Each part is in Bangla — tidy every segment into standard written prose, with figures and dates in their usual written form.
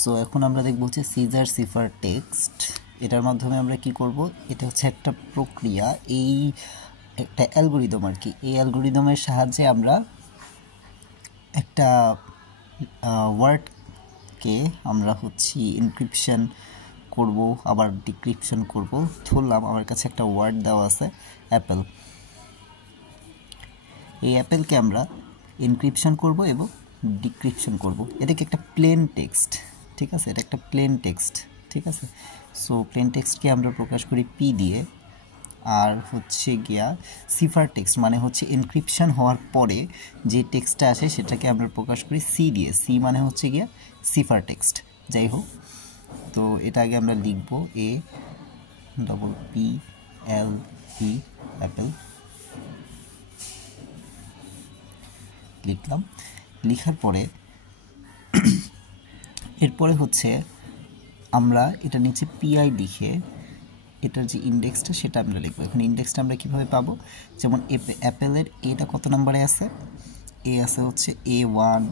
সো এখন আমরা দেখব হচ্ছে সিজার সিফার টেক্সট। এটার মাধ্যমে আমরা কি করব, এটা হচ্ছে একটা প্রক্রিয়া, এই একটা অ্যালগোরিদম আর কি। এই অ্যালগোরিদমের সাহায্যে আমরা একটা ওয়ার্ডকে আমরা হচ্ছে এনক্রিপশন করব, আবার ডিক্রিপশন করব। ধরলাম আমার কাছে একটা ওয়ার্ড দেওয়া আছে অ্যাপেল। এই অ্যাপেলকে আমরা এনক্রিপশন করব এবং ডিক্রিপশন করব। এটাকে একটা প্লেন টেক্সট, ঠিক আছে, এটা একটা প্লেন টেক্সট, ঠিক আছে। সো প্লেন টেক্সটকে আমরা প্রকাশ করি পি দিয়ে, আর হচ্ছে গিয়া সিফার টেক্সট মানে হচ্ছে এনক্রিপশন হওয়ার পরে যে টেক্সটটা আসে সেটাকে আমরা প্রকাশ করি সি দিয়ে। সি মানে হচ্ছে গিয়া সিফার টেক্সট। যাই হোক, তো এটা আগে আমরা লিখব এ ডবল পি এল ই অ্যাপেল লিখলাম। লিখার পরে এরপরে হচ্ছে আমরা এটা নিচে পিআই লিখে এটার যে ইন্ডেক্সটা সেটা আমরা লিখবো। এখন ইন্ডেক্সটা আমরা কীভাবে পাবো, যেমন অ্যাপেলের এটা কত নম্বরে আছে, এ আছে হচ্ছে A1,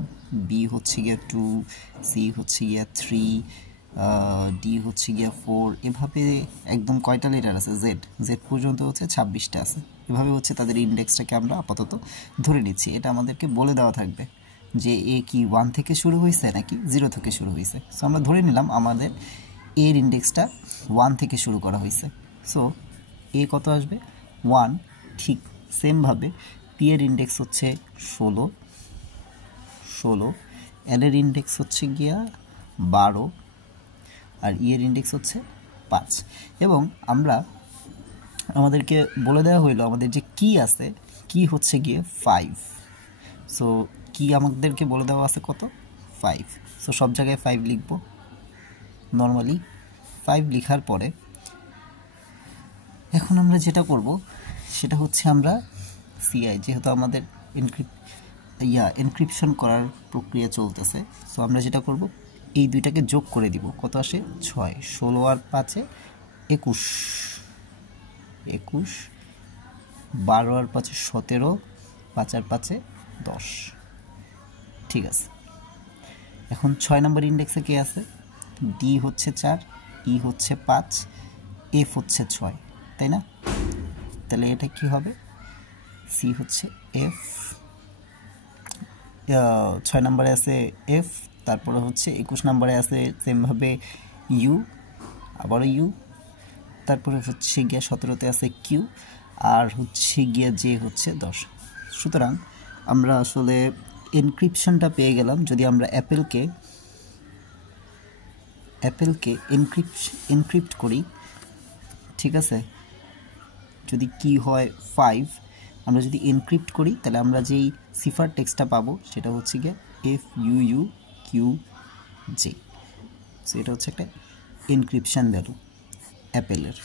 বি হচ্ছে গিয়া 2, সি হচ্ছে গিয়া 3, ডি হচ্ছে গিয়া 4, এভাবে একদম কয়টা লেটার আছে, জেড পর্যন্ত হচ্ছে 26টা আছে। এভাবে হচ্ছে তাদের ইন্ডেক্সটাকে আমরা আপাতত ধরে নিচ্ছি। এটা আমাদেরকে বলে দেওয়া থাকবে যে এ কি 1 থেকে শুরু হয়েছে নাকি 0 থেকে শুরু হয়েছে। সো আমরা ধরে নিলাম আমাদের এর ইন্ডেক্সটা 1 থেকে শুরু করা হয়েছে। সো এ কত আসবে 1। ঠিক সেমভাবে পি এর ইন্ডেক্স হচ্ছে 16, এল এর ইন্ডেক্স হচ্ছে গিয়া 12, আর ই এর ইন্ডেক্স হচ্ছে 5। এবং আমাদেরকে বলে দেওয়া হইলো আমাদের যে কি আছে, কি হচ্ছে গিয়ে 5। সো কি আমাদেরকে বলে দেওয়া আছে কত, 5। সো সব জায়গায় 5 লিখব নর্মালি। 5 লিখার পরে এখন আমরা যেটা করব সেটা হচ্ছে আমরা সিআই, যেহেতু আমাদের এনক্রিপশন করার প্রক্রিয়া চলতেছে, সো আমরা যেটা করব এই দুইটাকে যোগ করে দিব। কত আসে 6, 16 আর 5 21, 12 আর 5 17, 5 আর 5 10। ঠিক আছে, এখন 6 নম্বর ইন্ডেক্সে কে আছে, ডি হচ্ছে 4, ই হচ্ছে 5, এফ হচ্ছে 6, তাই না? তাহলে এটা কি হবে, সি হচ্ছে এফ, 6 নম্বরে আছে এফ, তারপরে হচ্ছে 21 নম্বরে আছে সেমভাবে ইউ, আবারও ইউ, তারপরে হচ্ছে গিয়া 17তে আছে কিউ, আর হচ্ছে গিয়া জে হচ্ছে 10। সুতরাং আমরা আসলে এনক্রিপশনটা পেয়ে গেলাম। যদি আমরা অ্যাপেলকে এনক্রিপ্ট করি, ঠিক আছে, যদি কি হয় 5, আমরা যদি এনক্রিপ্ট করি তাহলে আমরা যেই সিফার টেক্সটটা পাবো সেটা হচ্ছে গিয়ে FUUQJ। সো এটা হচ্ছে একটা এনক্রিপশন ভ্যালু অ্যাপেলের।